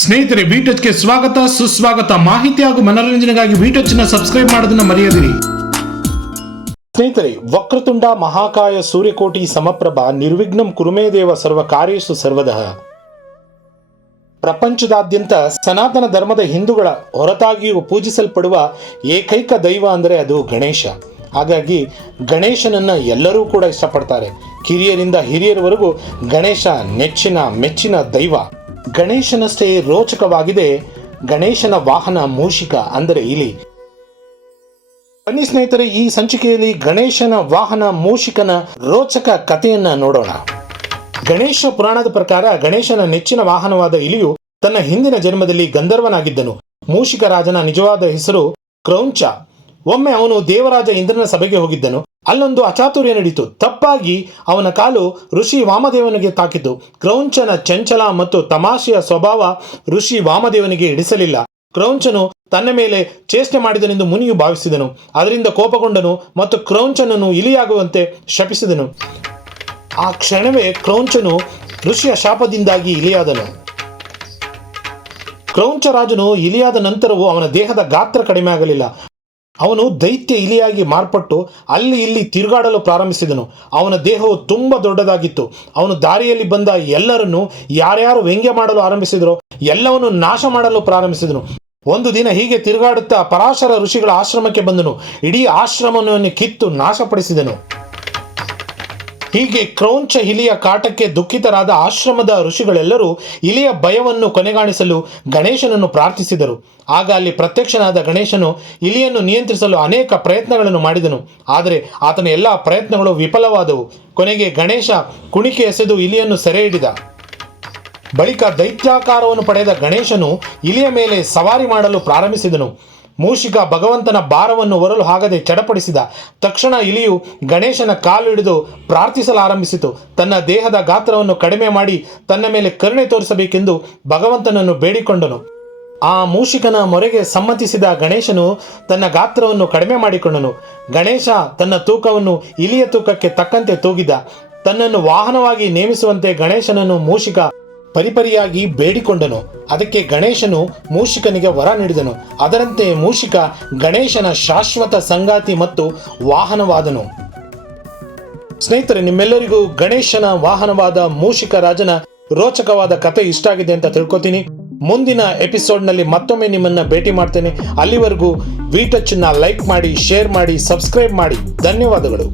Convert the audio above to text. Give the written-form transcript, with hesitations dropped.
ಸ್ನೇಹಿತರೆ, ವಿಟಚ್ಗೆ ಸ್ವಾಗತ ಸುಸ್ವಾಗತ. ಮಾಹಿತಿ ಹಾಗೂ ಮನೋರಂಜನೆಗಾಗಿ ವಿಟಚ್ನ ಸಬ್ಸ್ಕ್ರೈಬ್ ಮಾಡೋದನ್ನ ಮರೆಯದಿರಿ. ಸ್ನೇಹಿತರೆ, ವಕ್ರತುಂಡ ಮಹಾಕಾಯ ಸೂರ್ಯಕೋಟಿ ಸಮಪ್ರಭ ನಿರ್ವಿಘ್ನಂ ಕುರುಮೇ ದೇವ ಸರ್ವ ಕಾರ್ಯೇಷು ಸರ್ವದಃ. ಪ್ರಪಂಚದಾದ್ಯಂತ ಸನಾತನ ಧರ್ಮದ ಹಿಂದೂಗಳ ಹೊರತಾಗಿಯೂ ಪೂಜಿಸಲ್ಪಡುವ ಏಕೈಕ ದೈವ ಅಂದರೆ ಅದು ಗಣೇಶ. ಹಾಗಾಗಿ ಗಣೇಶನನ್ನ ಎಲ್ಲರೂ ಕೂಡ ಇಷ್ಟಪಡ್ತಾರೆ. ಕಿರಿಯರಿಂದ ಹಿರಿಯರವರೆಗೂ ಗಣೇಶ ಮೆಚ್ಚಿನ ದೈವ. ಗಣೇಶನಷ್ಟೇ ರೋಚಕವಾಗಿದೆ ಗಣೇಶನ ವಾಹನ ಮೂಷಿಕ ಅಂದರೆ ಇಲಿ. ಬನ್ನಿ ಸ್ನೇಹಿತರೆ, ಈ ಸಂಚಿಕೆಯಲ್ಲಿ ಗಣೇಶನ ವಾಹನ ಮೂಷಿಕನ ರೋಚಕ ಕಥೆಯನ್ನ ನೋಡೋಣ. ಗಣೇಶ ಪುರಾಣದ ಪ್ರಕಾರ ಗಣೇಶನ ನೆಚ್ಚಿನ ವಾಹನವಾದ ಇಲಿಯು ತನ್ನ ಹಿಂದಿನ ಜನ್ಮದಲ್ಲಿ ಗಂಧರ್ವನಾಗಿದ್ದನು. ಮೂಷಿಕ ರಾಜನ ನಿಜವಾದ ಹೆಸರು ಕ್ರೌಂಚ. ಒಮ್ಮೆ ಅವನು ದೇವರಾಜ ಇಂದ್ರನ ಸಭೆಗೆ ಹೋಗಿದ್ದನು. ಅಲ್ಲೊಂದು ಅಚಾತುರ್ಯ ನಡೀತು. ತಪ್ಪಾಗಿ ಅವನ ಕಾಲು ಋಷಿ ವಾಮದೇವನಿಗೆ ತಾಕಿತು. ಕ್ರೌಂಚನ ಚಂಚಲ ಮತ್ತು ತಮಾಷೆಯ ಸ್ವಭಾವ ಋಷಿ ವಾಮದೇವನಿಗೆ ಹಿಡಿಸಲಿಲ್ಲ. ಕ್ರೌಂಚನು ತನ್ನ ಮೇಲೆ ಚೇಷ್ಟೆ ಮಾಡಿದನೆಂದು ಮುನಿಯು ಭಾವಿಸಿದನು. ಅದರಿಂದ ಕೋಪಗೊಂಡನು ಮತ್ತು ಕ್ರೌಂಚನನ್ನು ಇಲಿಯಾಗುವಂತೆ ಶಪಿಸಿದನು. ಆ ಕ್ಷಣವೇ ಕ್ರೌಂಚನು ಋಷಿಯ ಶಾಪದಿಂದಾಗಿ ಇಲಿಯಾದನು. ಕ್ರೌಂಚ ರಾಜನು ಇಲಿಯಾದ ನಂತರವೂ ಅವನ ದೇಹದ ಗಾತ್ರ ಕಡಿಮೆ ಆಗಲಿಲ್ಲ. ಅವನು ದೈತ್ಯ ಇಲಿಯಾಗಿ ಮಾರ್ಪಟ್ಟು ಅಲ್ಲಿ ಇಲ್ಲಿ ತಿರುಗಾಡಲು ಪ್ರಾರಂಭಿಸಿದನು. ಅವನ ದೇಹವು ತುಂಬ ದೊಡ್ಡದಾಗಿತ್ತು. ಅವನು ದಾರಿಯಲ್ಲಿ ಬಂದ ಎಲ್ಲರನ್ನು ಯಾರ್ಯಾರು ವ್ಯಂಗ್ಯ ಮಾಡಲು ಆರಂಭಿಸಿದರೋ ಎಲ್ಲವನ್ನು ನಾಶ ಮಾಡಲು ಪ್ರಾರಂಭಿಸಿದನು. ಒಂದು ದಿನ ಹೀಗೆ ತಿರುಗಾಡುತ್ತಾ ಪರಾಶರ ಋಷಿಗಳ ಆಶ್ರಮಕ್ಕೆ ಬಂದನು. ಇಡೀ ಆಶ್ರಮವನ್ನು ಕಿತ್ತು ನಾಶಪಡಿಸಿದನು. ಹೀಗೆ ಕ್ರೌಂಚ ಇಲಿಯ ಕಾಟಕ್ಕೆ ದುಃಖಿತರಾದ ಆಶ್ರಮದ ಋಷಿಗಳೆಲ್ಲರೂ ಇಲಿಯ ಭಯವನ್ನು ಕೊನೆಗಾಣಿಸಲು ಗಣೇಶನನ್ನು ಪ್ರಾರ್ಥಿಸಿದರು. ಆಗ ಅಲ್ಲಿ ಪ್ರತ್ಯಕ್ಷನಾದ ಗಣೇಶನು ಇಲಿಯನ್ನು ನಿಯಂತ್ರಿಸಲು ಅನೇಕ ಪ್ರಯತ್ನಗಳನ್ನು ಮಾಡಿದನು. ಆದರೆ ಆತನ ಎಲ್ಲ ಪ್ರಯತ್ನಗಳು ವಿಫಲವಾದವು. ಕೊನೆಗೆ ಗಣೇಶ ಕುಣಿಕೆ ಎಸೆದು ಇಲಿಯನ್ನು ಸೆರೆ ಹಿಡಿದ. ಬಳಿಕ ದೈತ್ಯಾಕಾರವನ್ನು ಪಡೆದ ಗಣೇಶನು ಇಲಿಯ ಮೇಲೆ ಸವಾರಿ ಮಾಡಲು ಪ್ರಾರಂಭಿಸಿದನು. ಮೂಷಿಕ ಭಗವಂತನ ಭಾರವನ್ನು ಹೊರಲು ಆಗದೆ ಚಡಪಡಿಸಿದ. ತಕ್ಷಣ ಇಲಿಯು ಗಣೇಶನ ಕಾಲು ಹಿಡಿದು ಪ್ರಾರ್ಥಿಸಲಾರಂಭಿಸಿತು. ತನ್ನ ದೇಹದ ಗಾತ್ರವನ್ನು ಕಡಿಮೆ ಮಾಡಿ ತನ್ನ ಮೇಲೆ ಕರುಣೆ ತೋರಿಸಬೇಕೆಂದು ಭಗವಂತನನ್ನು ಬೇಡಿಕೊಂಡನು. ಆ ಮೂಷಿಕನ ಮೊರೆಗೆ ಸಮ್ಮತಿಸಿದ ಗಣೇಶನು ತನ್ನ ಗಾತ್ರವನ್ನು ಕಡಿಮೆ ಮಾಡಿಕೊಂಡನು. ಗಣೇಶ ತನ್ನ ತೂಕವನ್ನು ಇಲಿಯ ತೂಕಕ್ಕೆ ತಕ್ಕಂತೆ ತೂಗಿದ. ತನ್ನನ್ನು ವಾಹನವಾಗಿ ನೇಮಿಸುವಂತೆ ಗಣೇಶನನ್ನು ಮೂಷಿಕ ಪರಿಪರಿಯಾಗಿ ಬೇಡಿಕೊಂಡನು. ಅದಕ್ಕೆ ಗಣೇಶನು ಮೂಷಿಕನಿಗೆ ವರ ನೀಡಿದನು. ಅದರಂತೆ ಮೂಷಿಕ ಗಣೇಶನ ಶಾಶ್ವತ ಸಂಗಾತಿ ಮತ್ತು ವಾಹನವಾದನು. ಸ್ನೇಹಿತರೆ, ನಿಮ್ಮೆಲ್ಲರಿಗೂ ಗಣೇಶನ ವಾಹನವಾದ ಮೂಷಿಕ ರಾಜನ ರೋಚಕವಾದ ಕಥೆ ಇಷ್ಟ ಆಗಿದೆ ಅಂತ ತಿಳ್ಕೊತೀನಿ. ಮುಂದಿನ ಎಪಿಸೋಡ್ನಲ್ಲಿ ಮತ್ತೊಮ್ಮೆ ನಿಮ್ಮನ್ನ ಭೇಟಿ ಮಾಡ್ತೇನೆ. ಅಲ್ಲಿವರೆಗೂ ವಿಟಚ್ನ ಲೈಕ್ ಮಾಡಿ, ಶೇರ್ ಮಾಡಿ, ಸಬ್ಸ್ಕ್ರೈಬ್ ಮಾಡಿ. ಧನ್ಯವಾದಗಳು.